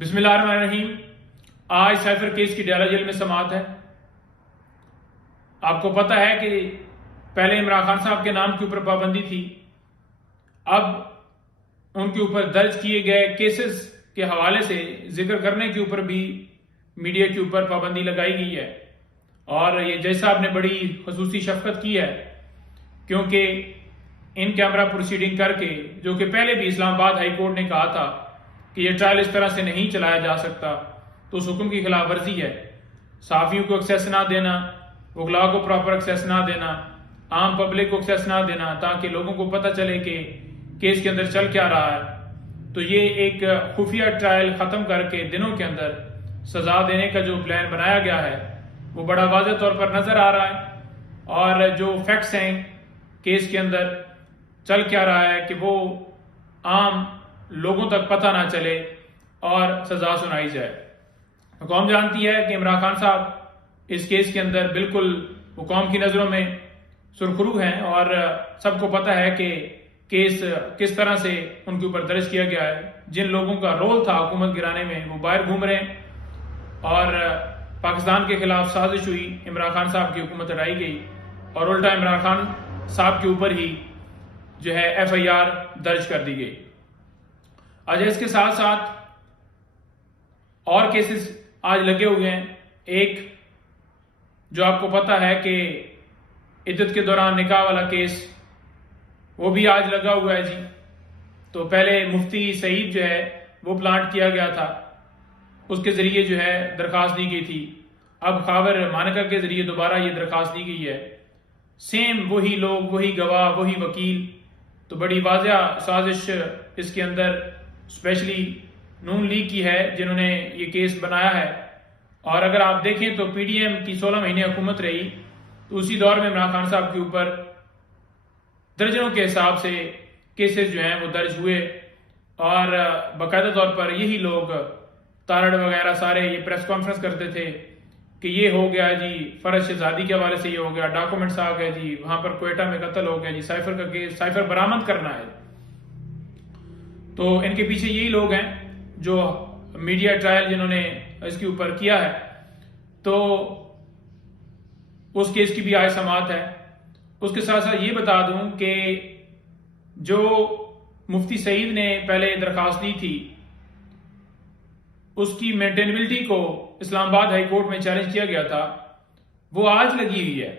बिस्मिल्लाहिर्रहमानिर्रहीम। आज cipher case की डेरा जेल में समाअत है। आपको पता है कि पहले इमरान खान साहब के नाम के ऊपर पाबंदी थी, अब उनके ऊपर दर्ज किए गए केसेस के हवाले से जिक्र करने के ऊपर भी मीडिया के ऊपर पाबंदी लगाई गई है। और ये जज साहब ने बड़ी खसूसी शफकत की है, क्योंकि इन कैमरा प्रोसीडिंग करके, जो कि पहले भी इस्लामाबाद हाई कोर्ट ने कहा था कि यह ट्रायल इस तरह से नहीं चलाया जा सकता, तो उस हुक्म की खिलाफ वर्जी है। सहाफियों को एक्सेस ना देना, वकला को प्रॉपर एक्सेस ना देना, आम पब्लिक को एक्सेस ना देना, ताकि लोगों को पता चले कि केस के अंदर चल क्या रहा है। तो ये एक खुफिया ट्रायल खत्म करके दिनों के अंदर सजा देने का जो प्लान बनाया गया है वो बड़ा वाज़ेह तौर पर नजर आ रहा है। और जो फैक्ट्स हैं केस के अंदर चल क्या रहा है कि वो आम लोगों तक पता ना चले और सजा सुनाई जाए। तो कौम जानती है कि इमरान खान साहब इस केस के अंदर बिल्कुल वो कौम की नजरों में सुरखरू हैं, और सबको पता है कि केस किस तरह से उनके ऊपर दर्ज किया गया है। जिन लोगों का रोल था हुकूमत गिराने में वो बाहर घूम रहे हैं, और पाकिस्तान के खिलाफ साजिश हुई, इमरान खान साहब की हुकूमत हटाई गई और उल्टा इमरान खान साहब के ऊपर ही जो है FIR दर्ज कर दी गई। आज इसके साथ साथ और केसेस आज लगे हुए हैं। एक जो आपको पता है कि इद्दत के दौरान निकाह वाला केस, वो भी आज लगा हुआ है जी। तो पहले मुफ्ती सईद जो है वो प्लांट किया गया था, उसके जरिए जो है दरखास्त दी गई थी। अब खावर मानका के जरिए दोबारा ये दरखास्त दी गई है। सेम वही लोग, वही गवाह, वही वकील। तो बड़ी वाज़ेह साजिश इसके अंदर स्पेशली नून लीग की है, जिन्होंने ये केस बनाया है। और अगर आप देखें तो PDM की 16 महीने हुकूमत रही, तो उसी दौर में इमरान खान साहब के ऊपर दर्जनों के हिसाब से केसेस जो हैं वो दर्ज हुए, और बाकायदा तौर पर यही लोग तारड़ वगैरह सारे ये प्रेस कॉन्फ्रेंस करते थे कि ये हो गया जी, फरज शहजादी के हवाले से ये हो गया, डॉक्यूमेंट्स आ गए जी, वहां पर क्वेटा में कत्ल हो गया जी, साइफर का केस, साइफर बरामद करना है। तो इनके पीछे यही लोग हैं जो मीडिया ट्रायल जिन्होंने इसके ऊपर किया है। तो उस केस की भी आज समाअत है। उसके साथ साथ ये बता दूं कि जो मुफ्ती सईद ने पहले दरखास्त दी थी, उसकी मेंटेनेबिलिटी को इस्लामाबाद हाई कोर्ट में चैलेंज किया गया था, वो आज लगी हुई है।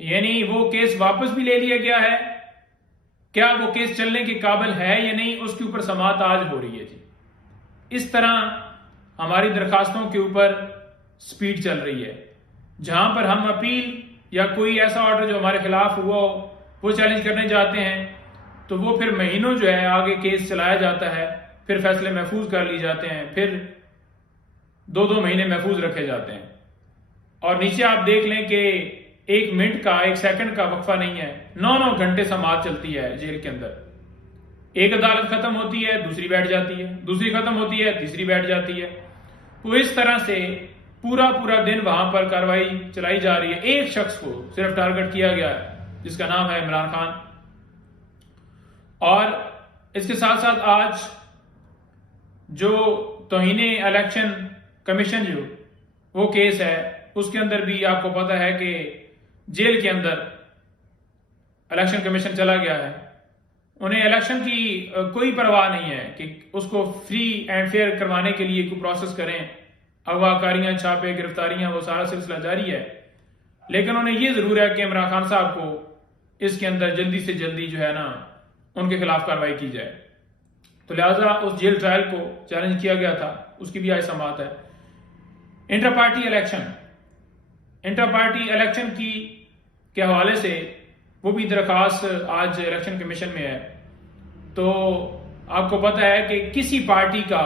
यानी वो केस वापस भी ले लिया गया है। क्या वो केस चलने के काबिल है या नहीं, उसके ऊपर समाअत आज हो रही है जी। इस तरह हमारी दरखास्तों के ऊपर स्पीड चल रही है। जहां पर हम अपील या कोई ऐसा ऑर्डर जो हमारे खिलाफ हुआ हो वो चैलेंज करने जाते हैं, तो वो फिर महीनों जो है आगे केस चलाया जाता है, फिर फैसले महफूज कर लिए जाते हैं, फिर 2-2 महीने महफूज रखे जाते हैं। और नीचे आप देख लें कि 1 मिनट का, 1 सेकंड का वक्फा नहीं है, 9-9 घंटे समाअत चलती है जेल के अंदर। एक अदालत खत्म होती है, दूसरी बैठ जाती है, दूसरी खत्म होती है, तीसरी बैठ जाती है। तो इस तरह से पूरा पूरा दिन वहां पर कार्रवाई चलाई जा रही है। एक शख्स को सिर्फ टारगेट किया गया है, जिसका नाम है इमरान खान। और इसके साथ साथ आज जो तौहीने इलेक्शन कमीशन जो वो केस है, उसके अंदर भी आपको पता है कि जेल के अंदर इलेक्शन कमीशन चला गया है। उन्हें इलेक्शन की कोई परवाह नहीं है कि उसको फ्री एंड फेयर करवाने के लिए कोई प्रोसेस करें। अगवाकारियां, छापे, गिरफ्तारियां, वो सारा सिलसिला जारी है। लेकिन उन्हें यह जरूर है कि इमरान खान साहब को इसके अंदर जल्दी से जल्दी जो है ना उनके खिलाफ कार्रवाई की जाए। तो लिहाजा उस जेल ट्रायल को चैलेंज किया गया था, उसकी भी आज समाअत है। इंटर पार्टी इलेक्शन की के हवाले से वो भी दरखास्त आज इलेक्शन कमीशन में है। तो आपको पता है कि किसी पार्टी का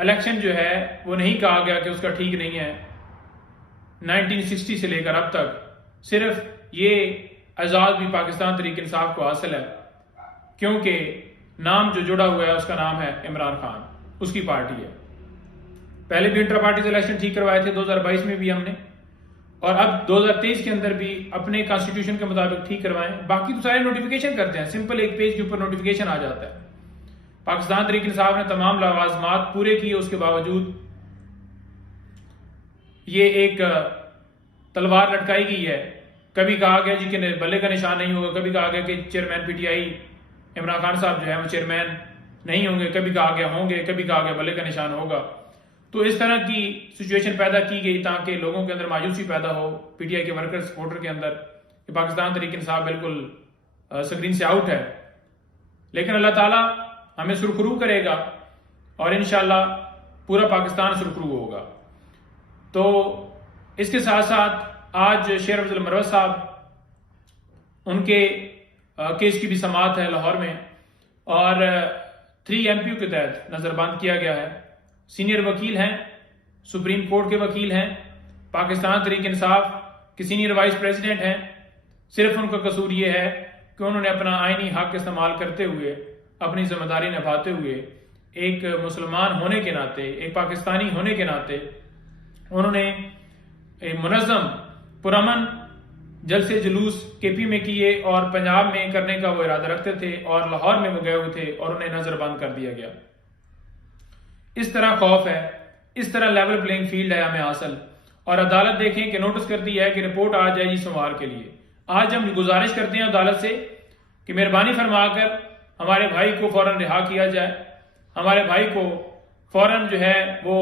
इलेक्शन जो है वो नहीं कहा गया कि उसका ठीक नहीं है। 1960 से लेकर अब तक सिर्फ ये एजाज भी पाकिस्तान तहरीक इंसाफ को हासिल है, क्योंकि नाम जो जुड़ा हुआ है उसका नाम है इमरान खान, उसकी पार्टी है। पहले भी इंटर पार्टी इलेक्शन ठीक करवाए थे 2022 में भी हमने, और अब 2023 के अंदर भी अपने कॉन्स्टिट्यूशन के मुताबिक ठीक करवाएं। बाकी तो सारे नोटिफिकेशन करते हैं, सिंपल एक पेज के ऊपर नोटिफिकेशन आ जाता है। पाकिस्तान तहरीक इंसाफ ने तमाम लवाजमात पूरे किए, उसके बावजूद ये एक तलवार लटकाई गई है। कभी कहा गया जी कि बल्ले का निशान नहीं होगा, कभी कहा गया कि चेयरमैन पीटीआई इमरान खान साहब जो है वो चेयरमैन नहीं होंगे, कभी कहा गया होंगे, कभी कहा गया बल्ले का निशान होगा। तो इस तरह की सिचुएशन पैदा की गई ताकि लोगों के अंदर मायूसी पैदा हो, पीटीआई के वर्कर सपोर्टर के अंदर, कि पाकिस्तान तहरीक इंसाफ बिल्कुल स्क्रीन से आउट है। लेकिन अल्लाह ताला हमें सुरखरू करेगा और इंशाल्लाह पूरा पाकिस्तान सुरखरू होगा। तो इसके साथ साथ आज शेर अफजल मरवत साहब, उनके केस की भी समाअत है लाहौर में और 3 MPU के तहत नजरबंद किया गया है। सीनियर वकील हैं, सुप्रीम कोर्ट के वकील हैं, पाकिस्तान तहरीक इंसाफ के सीनियर वाइस प्रेसिडेंट हैं। सिर्फ उनका कसूर यह है कि उन्होंने अपना आईनी हक इस्तेमाल करते हुए, अपनी जिम्मेदारी निभाते हुए, एक मुसलमान होने के नाते, एक पाकिस्तानी होने के नाते उन्होंने एक मुनज़्ज़म पुरअमन जलसे जुलूस केपी में किए और पंजाब में करने का वो इरादा रखते थे और लाहौर में वो गए हुए थे और उन्हें नजरबंद कर दिया गया। इस तरह खौफ है, इस तरह लेवल प्लेइंग फील्ड है हमें हासिल। और अदालत देखें कि नोटिस करती है कि रिपोर्ट आ जाएगी सोमवार के लिए। आज हम गुजारिश करते हैं अदालत से कि मेहरबानी फरमाकर हमारे भाई को फौरन रिहा किया जाए, हमारे भाई को फौरन जो है वो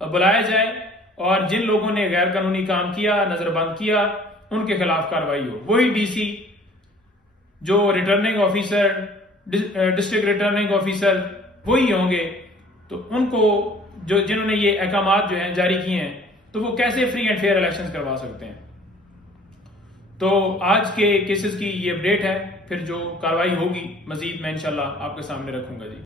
बुलाया जाए और जिन लोगों ने गैर कानूनी काम किया, नजरबंद किया, उनके खिलाफ कार्रवाई हो। वही डीसी जो returning officer, district returning officer वही होंगे, तो उनको जो जिन्होंने ये अहकामात जो हैं जारी किए हैं, तो वो कैसे फ्री एंड फेयर इलेक्शंस करवा सकते हैं। तो आज के केसेस की ये अपडेट है, फिर जो कार्रवाई होगी मजीद मैं इंशाल्लाह आपके सामने रखूंगा जी।